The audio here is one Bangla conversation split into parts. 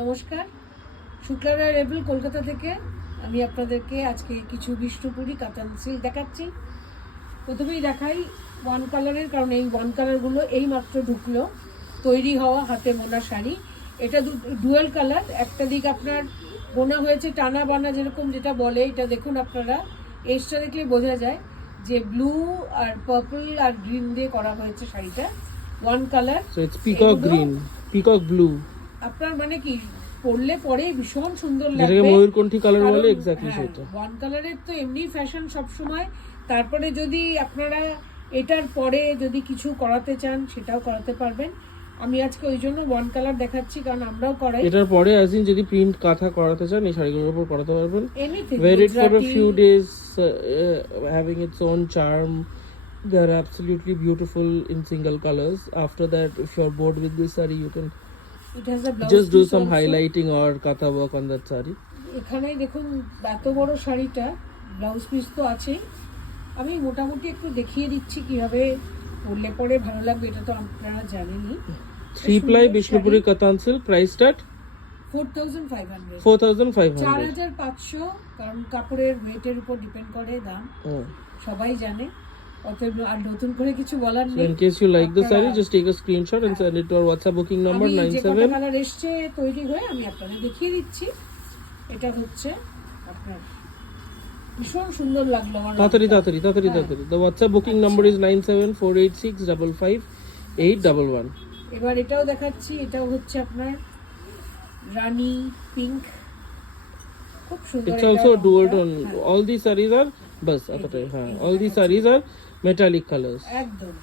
নমস্কার, শুক্লারা রেবেল কলকাতা থেকে আমি আপনাদেরকে আজকে কিছু বিষ্ণুপুরি কাতান সিল্ক দেখাচ্ছি। প্রথমেই দেখাই ওয়ান কালারের, কারণ এই ওয়ান কালারগুলো এই মাত্র ঢুকলো, তৈরি হওয়া হাতে বোনা শাড়ি। এটা ডুয়েল কালার, একটা দিক আপনার বোনা হয়েছে টানা বানা যেরকম যেটা বলে। এটা দেখুন আপনারা, এজটা দেখলে বোঝা যায় যে ব্লু আর পার্পল আর গ্রিন দিয়ে করা হয়েছে শাড়িটা। One colour, So it's peacock green, peacock blue. আপনার মানে কি পরলে পরে ভীষণ সুন্দর যেটাকে লাগবে। ময়ূরকণ্ঠী কালার বলে, এক্স্যাক্টলি সেটা। ওয়ান কালারের তো এমনি ফ্যাশন সব সময়। তারপরে যদি আপনারা এটার পরে যদি কিছু করাতে চান সেটাও করাতে পারবেন। আমি আজকে ওই জন্য ওয়ান কালার দেখাচ্ছি, কারণ আমরাও করাই। এটার পরে আসিন যদি প্রিন্ট কাঁথা করাতে চান এই শাড়িগুলোর উপর করাতে পারবেন। Anything, Wear it for a few days, having its own charm. They are absolutely beautiful in single colors. After that, if you are bored with this saree, you can just do some highlighting or katha work on that saree. এখানে দেখুন এত বড় শাড়িটা, ব্লাউজ পিস তো আছেই। আমি মোটামুটি একটু দেখিয়ে দিচ্ছি কিভাবে পরলে পরে ভালো লাগবে। এটা তো আপনারা জানেনই। 3-ply Bishnupuri Kathan silk, price start 4500, 4500. 4500, কারণ কাপড়ের ওয়েটের উপর ডিপেন্ড করে দাম, সবাই জানে। অতএব আর নতুন করে কিছু বলার So নেই। in case you like the saree, just take a screenshot and send it to our WhatsApp booking number আমি যে কটা 97. কালার এসছে তৈরি হয়ে আমি আপনাদের দেখিয়ে দিচ্ছি। এটা হচ্ছে আপনার ভীষণ সুন্দর লাগলো আমার। তাড়াতাড়ি. The WhatsApp booking number is 9748655811. এবার এটাও দেখাচ্ছি। এটাও হচ্ছে আপনার রানী পিঙ্ক, খুব সুন্দর। It's also a dual tone. All these sarees are all these sarees are metallic colors. একদম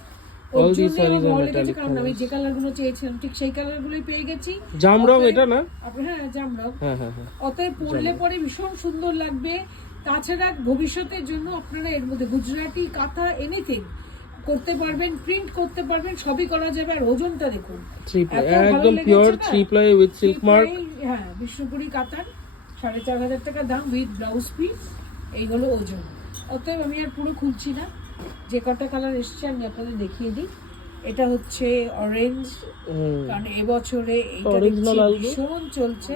All these sarees are metallic কারণ আমি colors. যে কালারগুলো চেয়েছিলাম ঠিক সেই কালারগুলোই পেয়ে গেছি। জামরং এটা না? হ্যাঁ, জামরং। হ্যাঁ। অতএব পরলে পরে ভীষণ সুন্দর লাগবে। তাছাড়া ভবিষ্যতের জন্য আপনারা এর মধ্যে গুজরাটি কাঁথা এনিথিং করতে পারবেন, প্রিন্ট করতে পারবেন, সবই করা যাবে। আর ওজনটা দেখুন, 3-ply, এত ভালো একদম লেগেছে পিওর না? 3-ply with silk mark. হ্যাঁ, বিষ্ণুপুরি কাতান, 4500 টাকা দাম উইথ ব্লাউজ পিস। এই হলো ওজন। অতএব আমি আর পুরো খুলছি না, যে কটা কালার এসছে আমি আপনাদের দেখিয়ে দিই। এটা হচ্ছে অরেঞ্জ, কারণ এবছরে এইটা Orange না লাল গো? ভীষণ চলছে।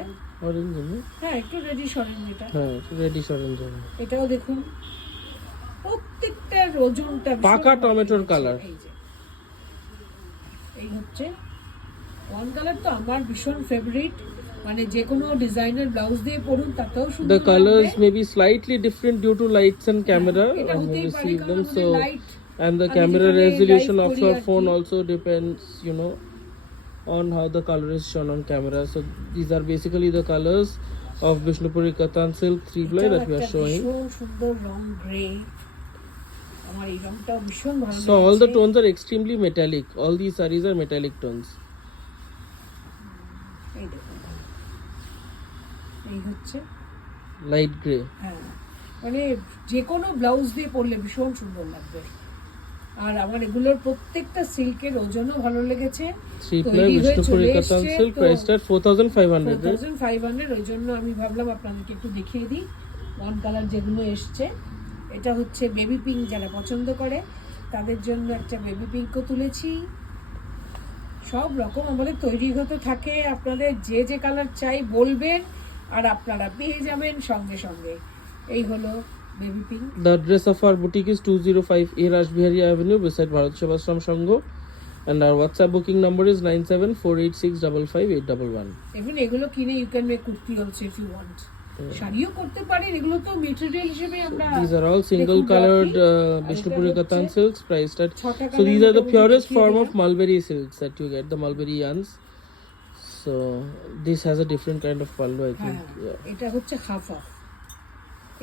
Orange না? হ্যাঁ, একটু রেডিশ অরেঞ্জ এটা। হ্যাঁ, reddish orange. এটাও দেখুন, প্রত্যেকটার ওজনটা ভীষণ পাকা ভালো টমেটোর লেগেছে। কালার। এই হচ্ছে ওয়ান কালার, তো আমার ভীষণ ফেভারিট। মানে যে কোনো ডিজাইনার ব্লাউজ দিয়ে পরুন তাতেও সুন্দর The colors লাগবে। may be slightly different due to lights and camera এটা when you হতেই পারে, receive কারণ them. So আমাদের light and the আমি camera যেখানে resolution live of করি your আর phone কি। also depends, on how the color is shown on camera. So these are basically the colors of Bishnupuri Kathan silk 3-ply এটাও that we are একটা showing. ভীষণ সুন্দর রং গ্রে। আমার এই রংটাও ভীষণ ভালো So all the লেগেছে। tones are extremely metallic. All these sarees are metallic tones. এই দেখুন, এই হচ্ছে Light grey. হ্যাঁ, মানে যে কোনো ব্লাউজ দিয়ে পরলে ভীষণ সুন্দর লাগবে। আর আমার এগুলোর প্রত্যেকটা সিল্কের ওজনও ভালো লেগেছে। 3-ply তৈরি হয়ে Bishnupuri চলে Kathan এসছে, silk তো price at 4500. Right? 4500, ওই জন্য আমি ভাবলাম আপনাদেরকে একটু দেখিয়ে দিই ওয়ান কালার যেগুলো এসছে। এটা হচ্ছে বেবি পিঙ্ক, যারা পছন্দ করে তাদের জন্য একটা বেবি পিঙ্কও তুলেছি। সব রকম আমাদের তৈরি হতে থাকে। আপনাদের যে যে কালার চাই বলবেন আর আপনারা পেয়ে যাবেন সঙ্গে সঙ্গে। এই হলো baby pink. The address of our boutique is 205A Rajbihari Avenue beside Bharat Sebashram Sangho, and our WhatsApp booking number is 9748655811. even এগুলো কিনে you can make kurti also if you want. শাড়িও করতে পারেন, এগুলো তো মেটেরিয়াল হিসেবে আমরা। These are all single colored Bishnupuri Kathan silks priced at. So these are the purest form of mulberry silks that you get, the mulberry yarns. So this has a different kind of pallu, I think. Yeah. এটা হচ্ছে হাফ হাফ,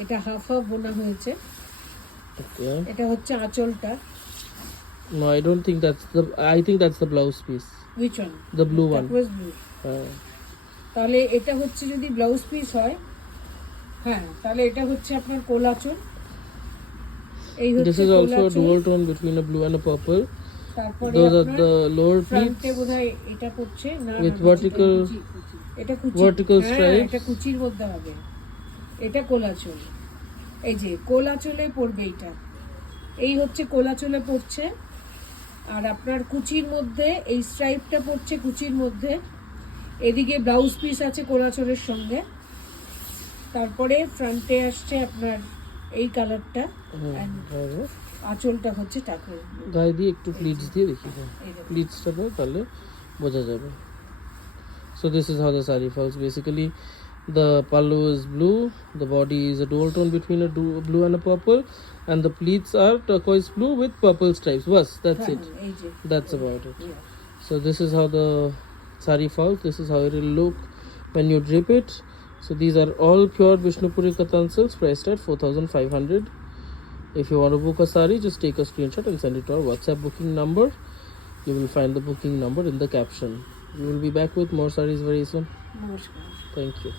এটা হাফ হাফ বোনা হয়েছে। Okay. এটা হচ্ছে আঁচলটা। No, I don't think that's the. I think that's the blouse piece, which one? the blue one. তাহলে এটা হচ্ছে যদি ব্লাউজ পিস হয়, হ্যাঁ, তাহলে এটা হচ্ছে আপনার কোলাচল। এই হচ্ছে This is also a কোলাচল। dual tone between a blue and a purple. তারপরে Those are আপনার the lower ফ্রন্টে pleats বোধহয় এটা করছে না, with vertical এটা কুচি, vertical হ্যাঁ, stripes. এটা কুচির মধ্যে হবে। এটা কোলাচল, এই যে কোলাচলে পড়বে এটা। এই হচ্ছে কোলাচলে পড়ছে। আর আপনার কুচির মধ্যে এই স্ট্রাইপটা পড়ছে কুচির মধ্যে। এদিকে ব্লাউজ পিস আছে কোলাচরের সঙ্গে। তারপরে ফ্রন্টে আসছে আপনার এই কালারটা, আঁচলটা হচ্ছে টাকুর। গায়ে দিয়ে একটু প্লিটস দিয়ে দেখি, এই দেখুন। প্লিটসটা দাও তাহলে বোঝা যাবে। So this is how the sari falls. Basically, the pallu is blue, the body is a dual tone between a blue and a purple, and the pleats are turquoise blue with purple stripes. Bas, that's it. এই যে That's about it. Yeah. So this is how the sari falls. This is how it will look when you drip it. So these are all pure Vishnupuri Katan silks priced at 4,500. If you want to book a sari, just take a screenshot and send it to our WhatsApp booking number. You will find the booking number in the caption. We will be back with more saris very soon. নমস্কার। Thank you.